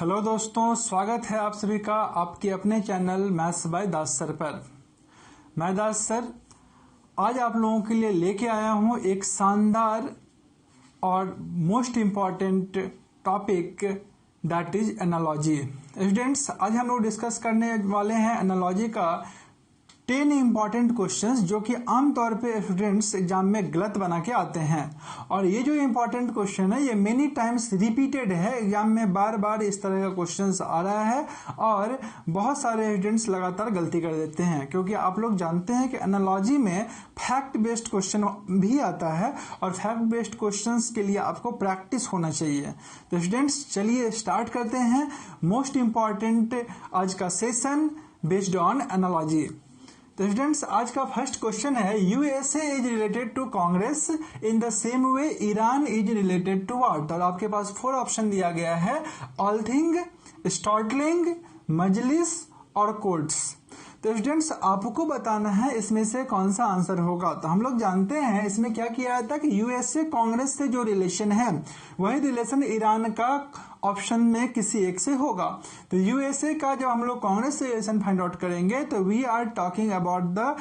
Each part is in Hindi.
हेलो दोस्तों, स्वागत है आप सभी का आपके अपने channel maths by Das sir पर। मैं दास सर आज आप लोगों के लिए लेके आया हूं एक शानदार और most important topic that is analogy. Students, आज हम लोग डिस्कस करने वाले हैं एनालॉजी का 10 इंपॉर्टेंट क्वेश्चंस जो कि आमतौर पे स्टूडेंट्स एग्जाम में गलत बना के आते हैं। और ये जो इंपॉर्टेंट क्वेश्चन है ये मेनी टाइम्स रिपीटेड है, एग्जाम में बार बार इस तरह का क्वेश्चंस आ रहा है और बहुत सारे स्टूडेंट्स लगातार गलती कर देते हैं, क्योंकि आप लोग जानते हैं कि एनालॉजी में फैक्ट बेस्ड क्वेश्चन भी आता है और फैक्ट बेस्ड क्वेश्चंस के लिए आपको प्रैक्टिस होना चाहिए। तो स्टूडेंट्स चलिए स्टार्ट करते हैं मोस्ट इंपॉर्टेंट आज का सेशन बेस्ड ऑन एनालॉजी। तो स्टूडेंट्स आज का फर्स्ट क्वेश्चन है, USA is related to Congress in the same way Iran is related to what. और आपके पास 4 ऑप्शन दिया गया है, ऑलथिंग, स्टार्टलिंग, मजलिस और कोर्ट्स। तो स्टूडेंट्स आपको बताना है इसमें से कौन सा आंसर होगा। तो हम लोग जानते हैं इसमें क्या किया था कि यूएसए कांग्रेस से जो रिलेशन है वही रिलेशन ईरान का ऑप्शन में किसी एक से होगा। तो यूएसए का जब हम लोग कांग्रेस से रिलेशन फाइंड आउट करेंगे तो we are talking about the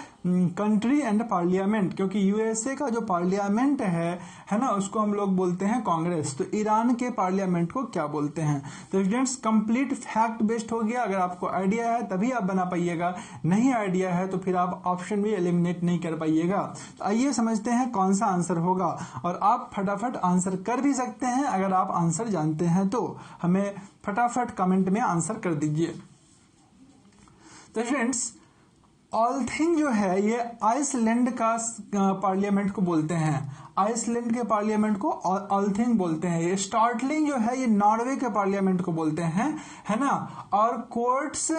country and parliament, क्योंकि यूएसए का जो पार्लियामेंट है ना, उसको हम लोग बोलते हैं कांग्रेस। तो ईरान के पार्लियामेंट को क्या बोलते हैं। तो स्टूडेंट्स कंप्लीट फैक्ट बेस्ड हो गया। अगर आपको आइडिया है तभी आप बना पाइएगा, नहीं आइडिया है तो फिर आप ऑप्शन भी एलिमिनेट नहीं कर पाइएगा। तो आइए समझते हैं कौन सा आंसर होगा, और आप फटाफट आंसर कर भी सकते हैं। अगर आप आंसर जानते हैं तो हमें फटाफट कमेंट में आंसर कर दीजिए। तो फ्रेंड्स ऑलथिंग जो है ये आइसलैंड का पार्लियामेंट को बोलते हैं, आइसलैंड के पार्लियामेंट को ऑलथिंग बोलते हैं। ये स्टार्टलिंग जो है ये नॉर्वे के पार्लियामेंट को बोलते हैं, है ना। और कोर्ट्स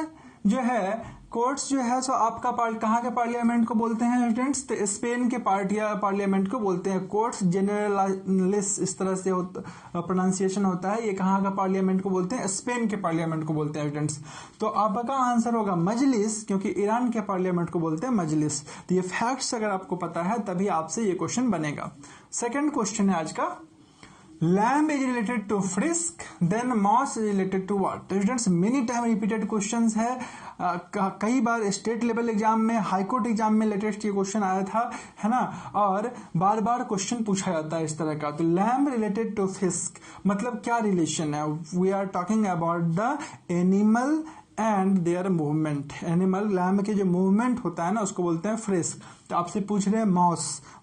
जो है सो आपका कहाँ के पार्लियामेंट को बोलते हैं स्टूडेंट्स, तो स्पेन के पार्लियामेंट को बोलते हैं। कोर्ट्स जनरलिस इस तरह से प्रोनाउंसिएशन होता है। ये कहाँ का पार्लियामेंट को बोलते हैं, स्पेन के पार्लियामेंट को बोलते हैं स्टूडेंट्स। तो आपका आंसर होगा मजलिस, क्योंकि ईरान के पार्लियामेंट को बोलते हैं मजलिस। तो ये फैक्ट्स अगर आपको पता है तभी आपसे ये क्वेश्चन बनेगा। सेकेंड क्वेश्चन है आज का, lamb is related to frisk then moss is related to what. तो students many time repeated questions है, कई बार स्टेट लेवल एग्जाम में, हाई कोर्ट एग्जाम में लेटेस्ट ये क्वेश्चन आया था, है ना। और बार बार क्वेश्चन पूछा जाता है इस तरह का। तो लैम्ब रिलेटेड टू फ्रिस्क मतलब क्या रिलेशन है। We are talking about the animal and their movement. Animal lamb के जो मूवमेंट होता है ना उसको बोलते हैं फ्रिस्क। तो आपसे पूछ रहे हैं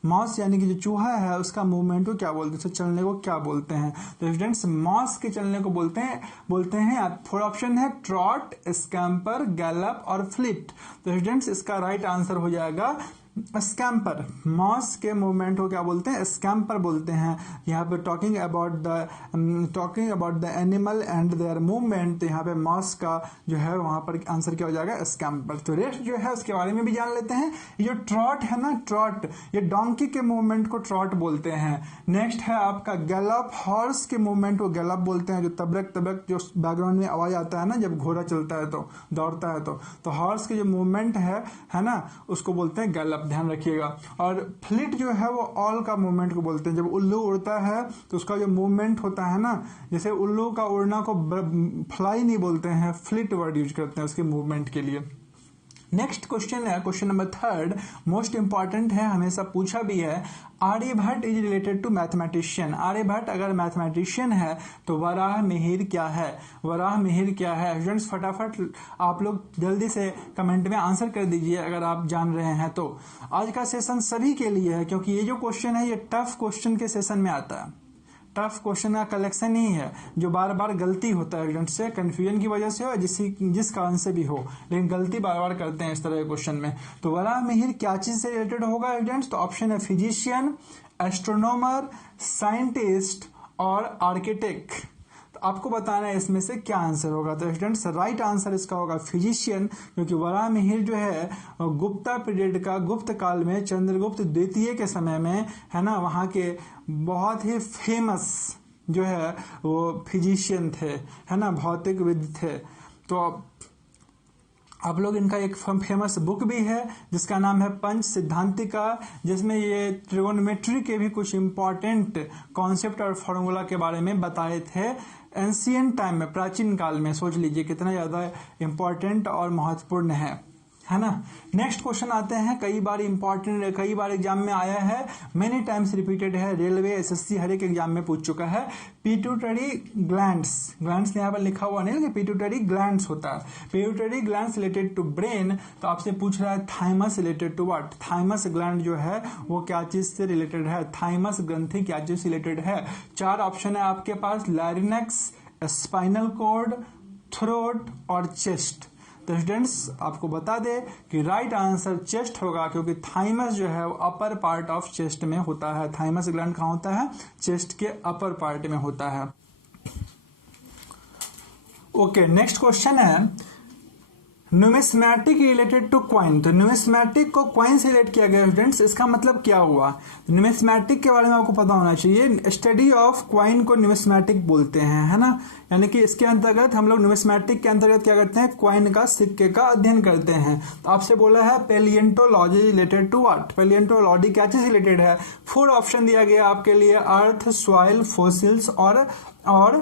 मॉस यानी कि जो चूहा है उसका मूवमेंट को क्या बोलते हैं, उसके चलने को क्या बोलते हैं। तो स्टूडेंट्स मॉस के चलने को बोलते हैं 4 ऑप्शन है, ट्रॉट, स्कैम्पर, गैलप और फ्लिट। तो स्टूडेंट्स इसका राइट आंसर हो जाएगा स्कैम्पर। मॉस के मूवमेंट को क्या बोलते हैं, स्कैम्पर बोलते हैं। यहाँ पे talking about the animal and their movement. तो यहाँ पे मॉस का जो है वहां पर आंसर क्या हो जाएगा, स्कैम्पर। तो रेस्ट जो है उसके बारे में भी जान लेते हैं। ये जो ट्रॉट है ना, ट्रॉट ये डोंकी के मूवमेंट को ट्रॉट बोलते हैं। नेक्स्ट है आपका गैलप, हॉर्स के मूवमेंट को गैलप बोलते हैं। जो तबरक जो बैकग्राउंड में आवाज आता है ना जब घोड़ा चलता है तो दौड़ता है तो हॉर्स के जो मूवमेंट है ना उसको बोलते हैं गैलप, ध्यान रखिएगा। और फ्लिट जो है वो ऑल का मूवमेंट को बोलते हैं। जब उल्लू उड़ता है तो उसका जो मूवमेंट होता है ना, जैसे उल्लू का उड़ना को फ्लाई नहीं बोलते हैं, फ्लिट वर्ड यूज करते हैं उसके मूवमेंट के लिए। नेक्स्ट क्वेश्चन है क्वेश्चन नंबर 3, मोस्ट इंपॉर्टेंट है, हमेशा पूछा भी है। Aryabhata is related to mathematician. Aryabhata अगर मैथमेटिशियन है तो वराहमिहिर क्या है, वराहमिहिर क्या है। स्टूडेंट्स फटाफट आप लोग जल्दी से कमेंट में आंसर कर दीजिए अगर आप जान रहे हैं तो। आज का सेशन सभी के लिए है, क्योंकि ये जो क्वेश्चन है ये टफ क्वेश्चन के सेशन में आता है। टफ क्वेश्चन का कलेक्शन ही है जो बार बार गलती होता है स्टूडेंट से, कंफ्यूजन की वजह से हो जिस कारण से भी हो, लेकिन गलती बार बार करते हैं इस तरह के क्वेश्चन में। तो वराहमिहिर क्या चीज से रिलेटेड होगा स्टूडेंट्स, तो ऑप्शन है फिजिशियन, एस्ट्रोनॉमर, साइंटिस्ट और आर्किटेक्ट। तो आपको बताना है इसमें से क्या आंसर होगा। तो स्टूडेंट्स राइट आंसर इसका होगा फिजिशियन, क्योंकि वराहमिहिर जो है गुप्ता पीरियड का, गुप्त काल में चंद्रगुप्त द्वितीय के समय में, है ना, वहां के बहुत ही फेमस जो है वो फिजिशियन थे, है ना, भौतिकविद थे। तो आप लोग इनका एक फेमस बुक भी है जिसका नाम है पंच सिद्धांतिका, जिसमें ये ट्रिगोनोमेट्री के भी कुछ इंपॉर्टेंट कॉन्सेप्ट और फॉर्मूला के बारे में बताए थे एंशियंट टाइम में, प्राचीन काल में, सोच लीजिए कितना ज़्यादा इंपॉर्टेंट और महत्वपूर्ण है ना। नेक्स्ट क्वेश्चन आते हैं, कई बार इंपॉर्टेंट, कई बार एग्जाम में आया है, मेनी टाइम्स रिपीटेड है, रेलवे, एसएससी हर एक एग्जाम में पूछ चुका है। पिट्यूटरी ग्लैंड्स, ग्लैंड्स यहाँ पर लिखा हुआ नहीं, पिट्यूटरी ग्लैंड्स होता है। Pituitary glands related to brain, तो आपसे पूछ रहा है thymus related to what. Thymus gland जो है वो क्या चीज से रिलेटेड है, थाइमस ग्रंथि क्या चीज से रिलेटेड है। 4 ऑप्शन है आपके पास, लैरिनेक्स, स्पाइनल कॉर्ड, थ्रोट और चेस्ट। तो स्टूडेंट्स आपको बता दे कि राइट आंसर चेस्ट होगा, क्योंकि थाइमस जो है वो अपर पार्ट ऑफ चेस्ट में होता है। थाइमस ग्लैंड कहाँ होता है, चेस्ट के अपर पार्ट में होता है। ओके, नेक्स्ट क्वेश्चन है न्यूमिस्मैटिक रिलेटेड टू क्वाइन। तो न्यूमिस्मैटिक को क्वाइन से रिलेट किया गया स्टूडेंट्स, इसका मतलब क्या हुआ। न्यूमिस्मैटिक के बारे में आपको पता होना चाहिए। स्टडी ऑफ क्वाइन को न्यूमिस्मैटिक बोलते हैं, है ना, यानी कि इसके अंतर्गत हम लोग न्यूमिस्मैटिक के अंतर्गत क्या करते हैं, क्वाइन का, सिक्के का अध्ययन करते हैं। तो आपसे बोला है palaeontology related to what. Palaeontology क्या चीज रिलेटेड है। 4 ऑप्शन दिया गया आपके लिए, अर्थ, सॉइल, फॉसिल्स और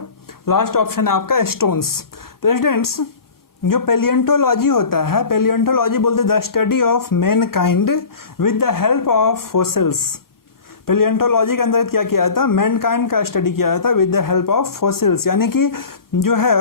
लास्ट ऑप्शन है आपका स्टोन्स। तो स्टूडेंट्स जो पेलियंटोलॉजी होता है, पेलियंटोलॉजी बोलते the study of Mankind with the help of fossils. Palaeontology के अंदर क्या किया था, मैनकाइंड का स्टडी किया जाता है with the help of fossils, यानी कि जो है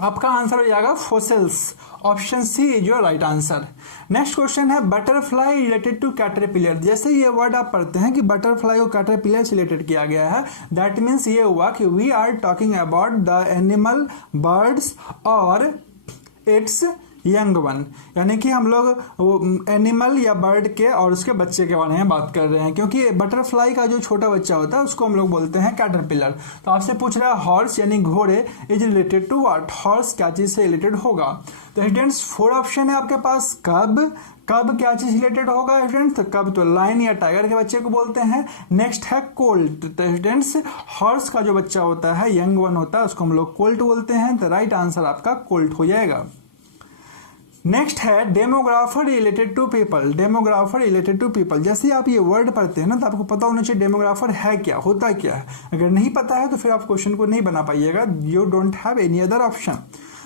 आपका आंसर हो जाएगा fossils. Option C is your right answer. Next question है बटरफ्लाई रिलेटेड टू कैटरपिलर। जैसे ये वर्ड आप पढ़ते हैं कि बटरफ्लाई को कैटरपिलर से रिलेटेड किया गया है, दैट मीन्स ये हुआ कि we are talking about the animal, birds और इट्स यंग वन, यानी कि हम लोग एनिमल या बर्ड के और उसके बच्चे के बारे में बात कर रहे हैं, क्योंकि बटरफ्लाई का जो छोटा बच्चा होता है उसको हम लोग बोलते हैं कैटरपिलर। तो आपसे पूछ रहा है हॉर्स यानी घोड़े is related to what, horse क्या चीज से रिलेटेड होगा। तो स्टूडेंट्स 4 ऑप्शन है आपके पास, कब क्या चीज रिलेटेड होगा स्टूडेंट्स, तो कब तो लायन या टाइगर के बच्चे को बोलते हैं। नेक्स्ट है कोल्ट। तो स्टूडेंट्स हॉर्स का जो बच्चा होता है, यंग वन होता है, उसको हम लोग कोल्ट बोलते हैं। तो राइट आंसर आपका कोल्ट हो जाएगा। नेक्स्ट है demographer related to people. Demographer related to people, जैसे आप ये वर्ड पढ़ते हैं ना, तो आपको पता होना चाहिए डेमोग्राफर है क्या, होता क्या है। अगर नहीं पता है तो फिर आप क्वेश्चन को नहीं बना पाइएगा, you don't have any other option.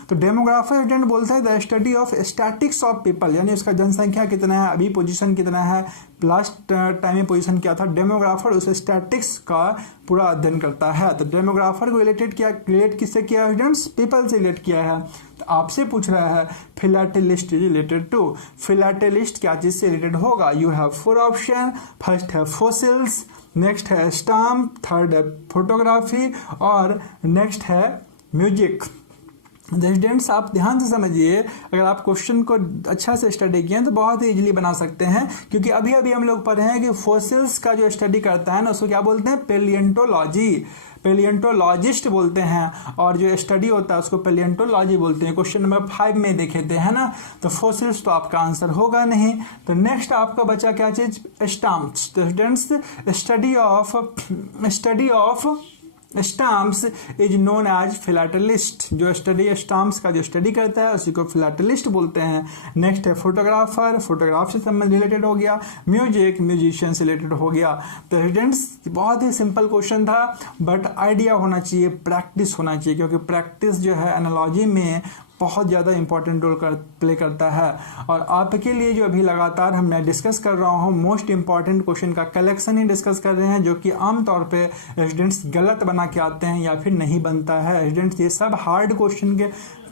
तो डेमोग्राफर स्टूडेंट बोलता है the study of statics of people, यानी उसका जनसंख्या कितना है, अभी पोजीशन कितना है, लास्ट टाइम में पोजीशन क्या था। डेमोग्राफर उस स्टैटिक्स का पूरा अध्ययन करता है। तो डेमोग्राफर को रिलेट किससे किया है स्टूडेंट्स, पीपल से रिलेट किया है। तो आपसे पूछ रहा है फिलाटेलिस्ट रिलेटेड टू, फिलाटेलिस्ट क्या चीज से रिलेटेड होगा। यू हैव 4 ऑप्शन, फर्स्ट है फॉसिल्स, नेक्स्ट है स्टाम्प, थर्ड है फोटोग्राफी और नेक्स्ट है म्यूजिक। स्टूडेंट्स आप ध्यान से समझिए, अगर आप क्वेश्चन को अच्छा से स्टडी किए तो बहुत ही इजीली बना सकते हैं, क्योंकि अभी अभी हम लोग पढ़े हैं कि फॉसिल्स का जो स्टडी करता है ना उसको क्या बोलते हैं, पेलियंटोलॉजी, पेलियंटोलॉजिस्ट बोलते हैं, और जो स्टडी होता है उसको पेलियंटोलॉजी बोलते हैं। क्वेश्चन नंबर 5 में देखे थे, है ना। तो फॉसिल्स तो आपका आंसर होगा नहीं। तो नेक्स्ट आपका बचा क्या चीज, स्टाम्प्स। तो students study of stamps is known as philatelist. जो स्टडी स्टाम्प्स का जो स्टडी करता है उसी को फिलाटेलिस्ट बोलते हैं। नेक्स्ट है फोटोग्राफर, फोटोग्राफ से संबंध रिलेटेड हो गया। म्यूजिक, म्यूजिशियन से रिलेटेड हो गया। तो स्टूडेंट्स बहुत ही सिंपल क्वेश्चन था, बट आइडिया होना चाहिए, प्रैक्टिस होना चाहिए, क्योंकि प्रैक्टिस जो है एनालॉजी में बहुत ज़्यादा इंपॉर्टेंट रोल प्ले करता है। और आपके लिए जो अभी लगातार मैं डिस्कस कर रहा हूँ, मोस्ट इंपॉर्टेंट क्वेश्चन का कलेक्शन ही डिस्कस कर रहे हैं, जो कि आमतौर पे स्टूडेंट्स गलत बना के आते हैं या फिर नहीं बनता है। स्टूडेंट्स ये सब हार्ड क्वेश्चन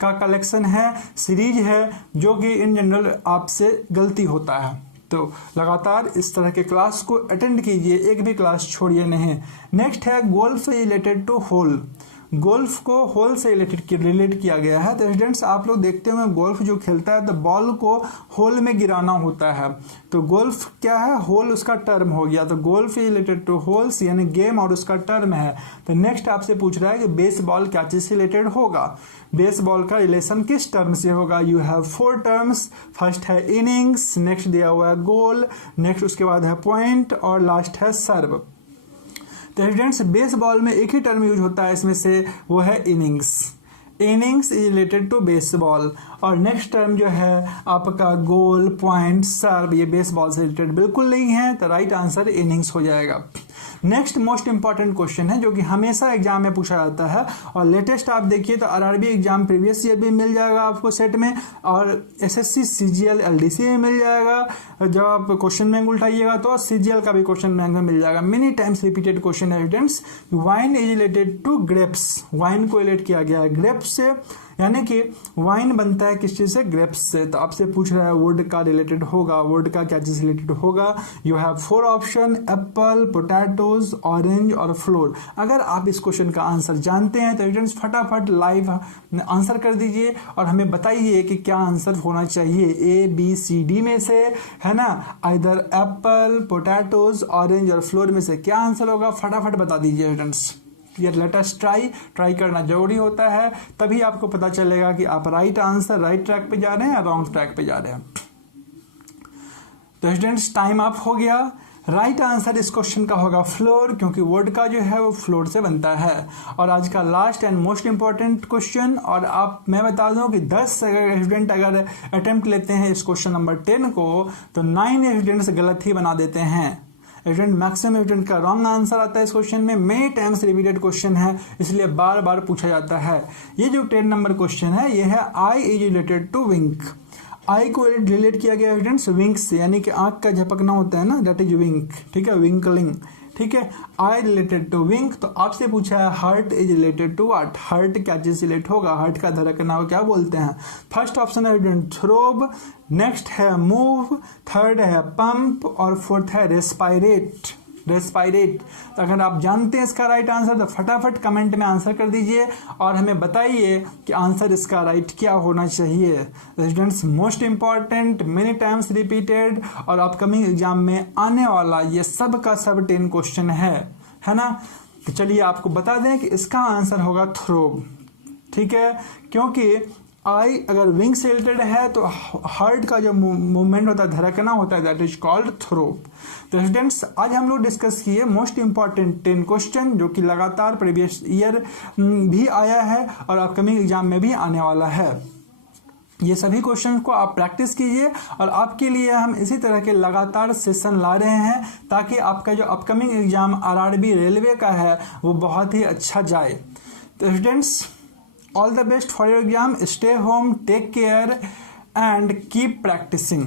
का कलेक्शन है, सीरीज है, जो कि इन जनरल आपसे गलती होता है। तो लगातार इस तरह के क्लास को अटेंड कीजिए, एक भी क्लास छोड़िए नहीं। नेक्स्ट है golf related to hole. Golf को होल से रिलेट किया गया है। तो स्टूडेंट्स आप लोग देखते होंगे गोल्फ जो खेलता है तो बॉल को होल में गिराना होता है। तो गोल्फ क्या है, होल उसका टर्म हो गया। तो गोल्फ रिलेटेड टू होल्स यानी गेम और उसका टर्म है। तो नेक्स्ट आपसे पूछ रहा है कि बेसबॉल क्या चीज से रिलेटेड होगा, बेसबॉल का रिलेशन किस टर्म से होगा। यू हैव 4 टर्म्स, फर्स्ट है इनिंग्स, नेक्स्ट दिया हुआ है गोल, नेक्स्ट उसके बाद है पॉइंट और लास्ट है सर्व। तो स्टूडेंट्स बेसबॉल में एक ही टर्म यूज होता है इसमें से, वो है innings. Innings is related to baseball. और नेक्स्ट टर्म जो है आपका गोल, पॉइंट, सर्व, ये बेसबॉल से रिलेटेड बिल्कुल नहीं है। तो राइट आंसर इनिंग्स हो जाएगा। नेक्स्ट मोस्ट इंपॉर्टेंट क्वेश्चन है जो कि हमेशा एग्जाम में पूछा जाता है और लेटेस्ट आप देखिए तो आरआरबी एग्जाम प्रीवियस ईयर भी मिल जाएगा आपको सेट में और एसएससी सीजीएल एलडीसी में मिल जाएगा। जब आप क्वेश्चन बैंक उठाइएगा तो सीजीएल का भी क्वेश्चन बैंक में मिल जाएगा। मेनी टाइम्स रिपीटेड क्वेश्चन है students. Wine is related to grapes, wine को रिलेट किया गया है ग्रेप्स से, यानी कि वाइन बनता है किस चीज से, ग्रेप्स से। तो आपसे पूछ रहा है वुड का रिलेटेड होगा, वुड का क्या चीज रिलेटेड होगा। You have 4 option, Apple, potatoes, orange और फ्लोर। अगर आप इस क्वेश्चन का आंसर जानते हैं तो स्टूडेंट्स फटाफट लाइव आंसर कर दीजिए और हमें बताइए कि क्या आंसर होना चाहिए ए बी सी डी में से, है ना, आइदर एप्पल, पोटैटोज, ऑरेंज और फ्लोर में से क्या आंसर होगा, फटाफट बता दीजिए स्टूडेंट्स। ये लेट अस ट्राई करना जरूरी होता है, तभी आपको पता चलेगा कि आप राइट ट्रैक पे जा रहे हैं या रॉन्ग ट्रैक पे जा रहे हैं। तो स्टूडेंट्स टाइम अप हो गया। राइट आंसर इस क्वेश्चन का होगा फ्लोर, क्योंकि वुड का जो है वो फ्लोर से बनता है। और आज का last and most important question, और आप मैं बता दूं कि 10 स्टूडेंट अगर अटेम्प्ट लेते हैं इस क्वेश्चन नंबर 10 को तो 9 स्टूडेंट्स गलत ही बना देते हैं। स्टूडेंट मैक्सिमम स्टूडेंट का रॉन्ग आंसर आता है इस क्वेश्चन में। मेनी टाइम्स रिपीटेड क्वेश्चन है, इसलिए बार बार पूछा जाता है। ये जो 10 नंबर क्वेश्चन है ये है आई इज रिलेटेड टू विंक। आई को रिलेट किया गया स्टूडेंट्स विंक से, यानी कि आंख का झपकना होता है ना, दैट इज विंक, ठीक है, विंकलिंग, ठीक है। Eye related to wink. तो आपसे पूछा है heart is related to what, heart क्या चीज रिलेट होगा, हार्ट का धड़कना को क्या बोलते हैं। फर्स्ट ऑप्शन है स्टूडेंट थ्रोब, नेक्स्ट है मूव, थर्ड है पंप और फोर्थ है रेस्पायरेट। तो अगर आप जानते हैं इसका राइट आंसर तो फटाफट कमेंट में आंसर कर दीजिए और हमें बताइए कि आंसर इसका राइट क्या होना चाहिए। Students most important, many times repeated और अपकमिंग एग्जाम में आने वाला ये सब का सब 10 क्वेश्चन है ना। तो चलिए आपको बता दें कि इसका आंसर होगा थ्रोब, ठीक है, क्योंकि आई अगर विंग से रिलेटेड है तो हार्ट का जो मूवमेंट होता है, धड़कना होता है, दैट इज कॉल्ड थ्रोब। तो स्टूडेंट्स आज हम लोग डिस्कस किए मोस्ट इंपॉर्टेंट 10 क्वेश्चन जो कि लगातार प्रीवियस ईयर भी आया है और अपकमिंग एग्जाम में भी आने वाला है। ये सभी क्वेश्चन को आप प्रैक्टिस कीजिए और आपके लिए हम इसी तरह के लगातार सेशन ला रहे हैं ताकि आपका जो अपकमिंग एग्जाम आरआरबी रेलवे का है वो बहुत ही अच्छा जाए। तो students all the best for your exam. Stay home, take care and keep practicing.